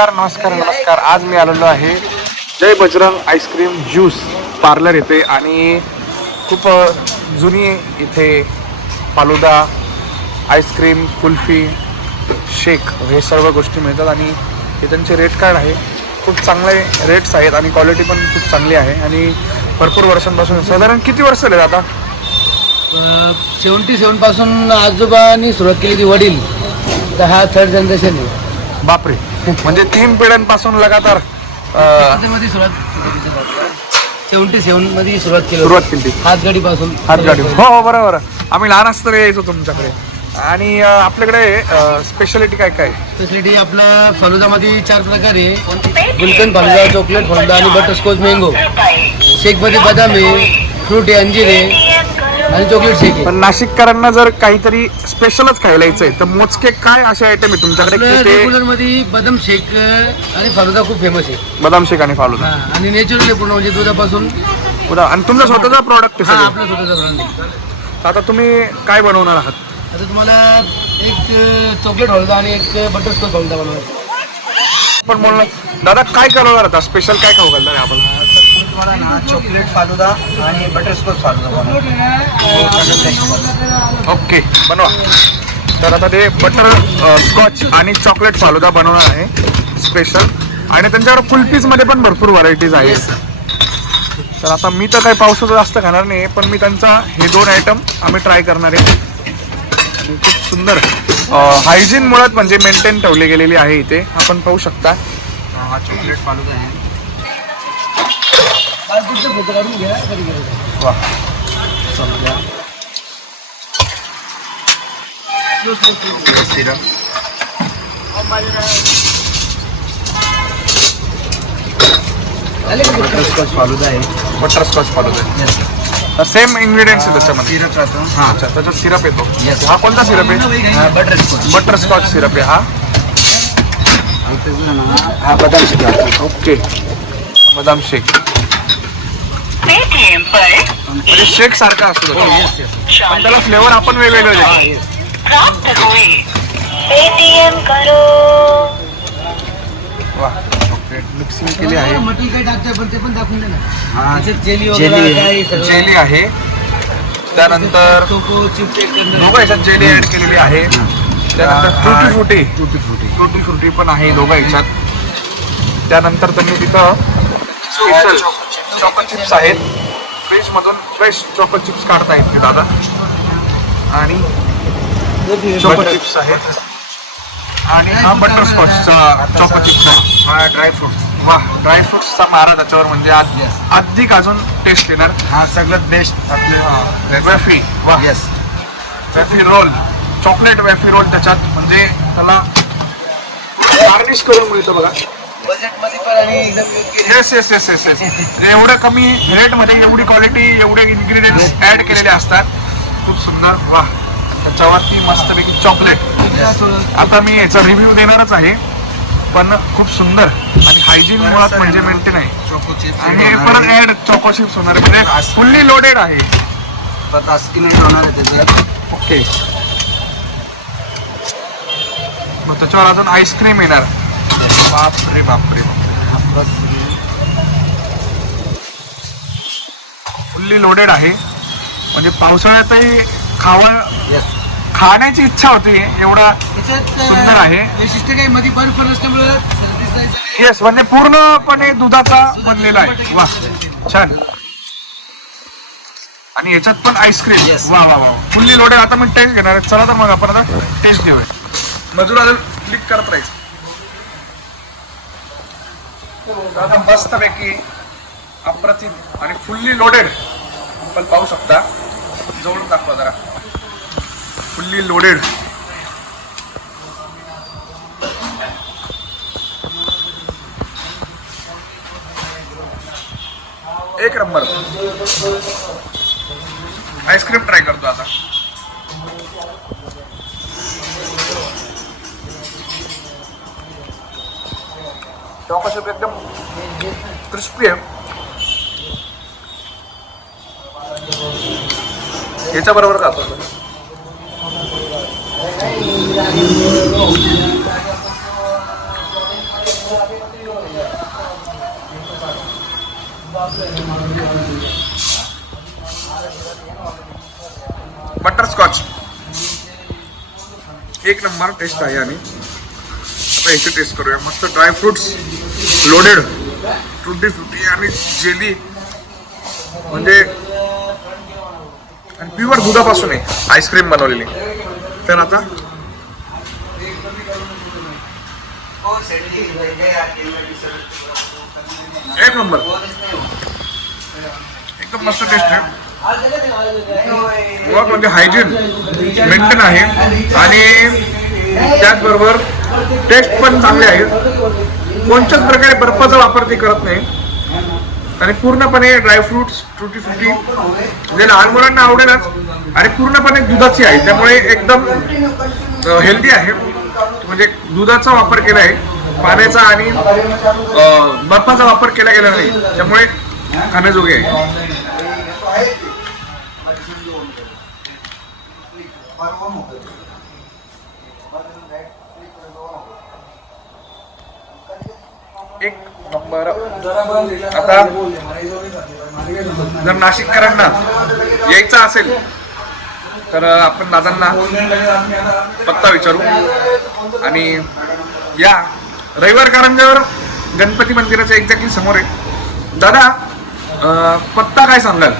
नमस्कार नमस्कार नमस्कार. आज मी आलेलो आहे Jai Bajrang ice cream juice parlour येथे आणि खूप जुनी इथे फालुदा आईस्क्रीम कुल्फी शेक हे सर्व गोष्टी मिळतात आणि हे त्यांचे रेट कार्ड आहे? खूप चांगले रेट्स आहेत आणि क्वालिटी पण खूप चांगली आहे आणि भरपूर वर्षांपासून साधारण किती वर्ष झाले आता सेवन्टी सेवनपासून आजोबांनी सुरुवात केली ती वडील. तर हा थर्ड जनरेशन आहे. बापरे. म्हणजे तीन पिढ्यांपासून लगातार अ, मध्ये सुरुवात सेवन्टी सेवनमध्ये सुरुवात केली सुरुवात केली. हातगाडी. पासून हातगाडी हो हो बरोबर. आम्ही लहान असताना यायचो तुमच्याकडे. आणि अ, आपल्याकडे स्पेशालिटी काय काय? फॅसिलिटी आपला फालुदामध्ये चार प्रकार आहे. गुलकंद फालुदा चॉकलेट फालुदा आणि बटरस्कॉच मँगो शेकमध्ये बदाम आहे फ्रूट आहे अंजीर आहे. आणि चॉकलेट शेक आहे. पण नाशिककरांना जर काहीतरी स्पेशलच खायला यायचंय तर मोजके काय असे आयटम आहे तुमच्याकडे? की रेग्युलरमध्ये बदाम शेक आणि फालुदा खूप फेमस आहे. बदाम शेक आणि फालुदा. हा, आणि नेचरल आहे पूर्ण म्हणजे दुधापासून. उदा- आणि तुमचा स्वतःचा प्रॉडक्ट हा आहे आपला स्वतःचा ब्रँड आहे. सगळं. आता तुम्ही काय बनवणार आहात? आता तुम्हाला एक चॉकलेट फालुदा आणि एक बटरस्कॉच फालुदा बनवायचा. पण बोलणार दादा काय करणार आता? स्पेशल काय खाऊ घालणार आहे आपण? ना चॉकलेट फालुदा आणि बटरस्कॉच फालुदा बनवा. ओके बनवा. तर आता ते बटर स्कॉच आणि चॉकलेट फालुदा बनवणार आहे. स्पेशल आणि त्यांच्याकडे कुल्फीजमध्ये पण भरपूर व्हरायटीज आहेत. तर आता मी तर काही पावसाचं जास्त खाणार नाही पण मी त्यांचा हे दोन आयटम आम्ही ट्राय करणार आहे. आणि खूप सुंदर. हायजीन मुळात म्हणजे मेंटेन ठेवली गेलेली आहे इथे. आपण पाहू शकता. हा चॉकलेट फालुदा आहे. फ़ोटो काढून घ्या कधी गरज वा सिरप बटरस्कॉच फालुदा आहे butterscotch falooda same ingredients आहे त्याच्यामध्ये. सिरप राहतो हाँ अच्छा त्याच्यात सिरप येतो. Yes. हा कोणता सिरप आहे? हा बटरस्कॉच बटर स्कॉच सिरप आहे हा. हा बदाम शेक. ओके बदाम शेक. म्हणजे शेक सारखा असतो त्याचा. पण त्याला फ्लेवर आपण वेगवेगळे देतो. प्राप्त हुए पेटीएम करो. वा चॉकलेट मिक्सिंग केली आहे. मटेरियल काय टाकतोय पण ते पण दाखवून दे ना. हा त्याच्यात जेली वगैरे आहे. काय जेली आहे. त्यानंतर चोको चिप्स एक दोघं याच्यात जेली ऍड केलेली आहे. त्यानंतर frutti frutti tutti frutti frutti frutti पण आहे दोघं याच्यात. त्यानंतर त्यांनी तिथं स्पेशल चॉको चिप्स आहेत. फ्रीज मधून फ्रेश चॉको चिप्स काढता येत दादा. आणि चॉको चिप्स आहेत. आणि हा बटर स्कॉचचा चॉको चिप्स आहे. हा ड्रायफ्रूट वा ड्रायफ्रुट्सचा मारा त्याच्यावर म्हणजे. अधिक अजून टेस्ट येणार. हा सगळ्यात बेस्ट आपले वेफी वा. येस वेफी रोल चॉकलेट वेफी रोल त्याच्यात. म्हणजे त्याला गार्निश करून मिळतं बघा. बजेटमध्ये पण आणि एकदम योग्य yes yes yes yes yes एवढं कमी रेटमध्ये एवढी क्वालिटी एवढे इन्ग्रेडियंट्स ऍड केलेले असतात. खूप सुंदर. वा त्याच्यावरती मस्तपैकी चॉकलेट आता मी याचा रिव्ह्यू देणारच आहे. पण खूप सुंदर. आणि हायजीन मुळात म्हणजे मेंटेन आहे. आणि हे परत ऍड चॉको चिप्स होणार आहे. म्हणजे फुल्ली लोडेड आहे. आता स्किन होणार आहे त्याचं. ओके मग त्याच्यावर अजून आईस्क्रीम येणार. बापरे बापरे फुल्ली लोडेड आहे. म्हणजे पावसाळ्यातही खावं खाण्याची इच्छा होती. एवढा सुंदर आहे. वैशिष्ट्य काही मध्ये बर्फ नसल्यामुळे. येस म्हणजे पूर्णपणे दुधाचा बनलेला आहे. वा छान. आणि याच्यात पण आईस्क्रीम. वा वा वा. फुल्ली लोडेड आता मी टेस्ट घेणार आहे. चला तर मग आपण आता टेस्ट घेऊया. मजूर आता क्लिक करत राहायचं. दादा मस्तपैकी अप्रतिम आणि फुल्ली लोडेड आपण पाहू शकता. जवळून दाखवा जरा. फुल्ली लोडेड एक नंबर. आईस्क्रीम ट्राय करतो आता. चॉकोशिप एकदम क्रिस्पी आहे. याच्या बरोबर खातो बटरस्कॉच एक नंबर टेस्ट आहे आणि आता इथे टेस्ट करूया. मस्त dry fruits loaded frutti frutti आणि जेली म्हणजे आणि प्युअर दुधापासून आहे. आईस्क्रीम बनवलेली. तर आता एक नंबर एकदम मस्त टेस्ट आहे. मुळात म्हणजे हायजीन मेंटेन आहे. आणि त्याचबरोबर टेस्ट पण चांगले आहेत. कोणत्याच प्रकारे बर्फाचा वापर ते करत नाही. आणि पूर्णपणे ड्रायफ्रुट्स फ्रुटी फ्रुटी जे लहान मुलांना आवडेलच. आणि पूर्णपणे दुधाची आहे. त्यामुळे एकदम हेल्दी आहे. म्हणजे दुधाचा वापर केला आहे. पाण्याचा आणि बर्फाचा वापर केला गेला नाही. त्यामुळे खाण्याजोगे आहे. एक नंबर आता जर नाशिककरांना यायचं असेल तर आपण दादांना पत्ता विचारू आणि या रविवार कारंजावर गणपती मंदिराच्या एक्झॅक्टली समोर आहे दादा पत्ता काय सांगाल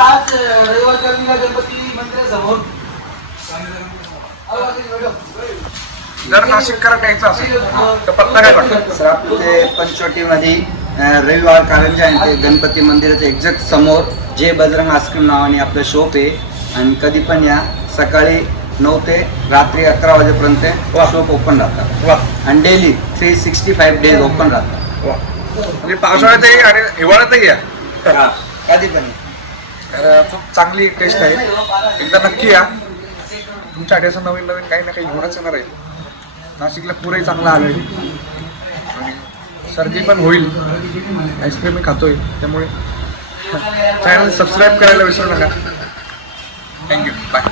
आज रविवार गणपती मंदिरासमोर जर नाशिककरांना यायचं असेल तर पत्ता काय सर ते पंचवटीमध्ये अं, रविवार कारंजा आहे ते गणपती मंदिराच्या एक्झॅक्ट समोर जे बजरंग आईस्क्रीम नावाने आपलं शॉप आहे. आणि कधी पण या सकाळी नऊ ते रात्री अकरा वाजेपर्यंत शॉप ओपन राहतात. वा. आणि daily three sixty five days open राहतात. वा. म्हणजे पावसाळ्यातही आणि हिवाळ्यातही या. कधी पण तर खूप चांगली टेस्ट आहे. एकदा नक्की या. तुमच्या असं नवीन नवीन काही ना काही घेऊनच येणार आहे. नाशिकला पुरही चांगला आलं आहे आणि सर्दी पण होईल. आईस्क्रीमही खातोय. त्यामुळे चॅनल सबस्क्राईब करायला विसरू नका. Thank you bye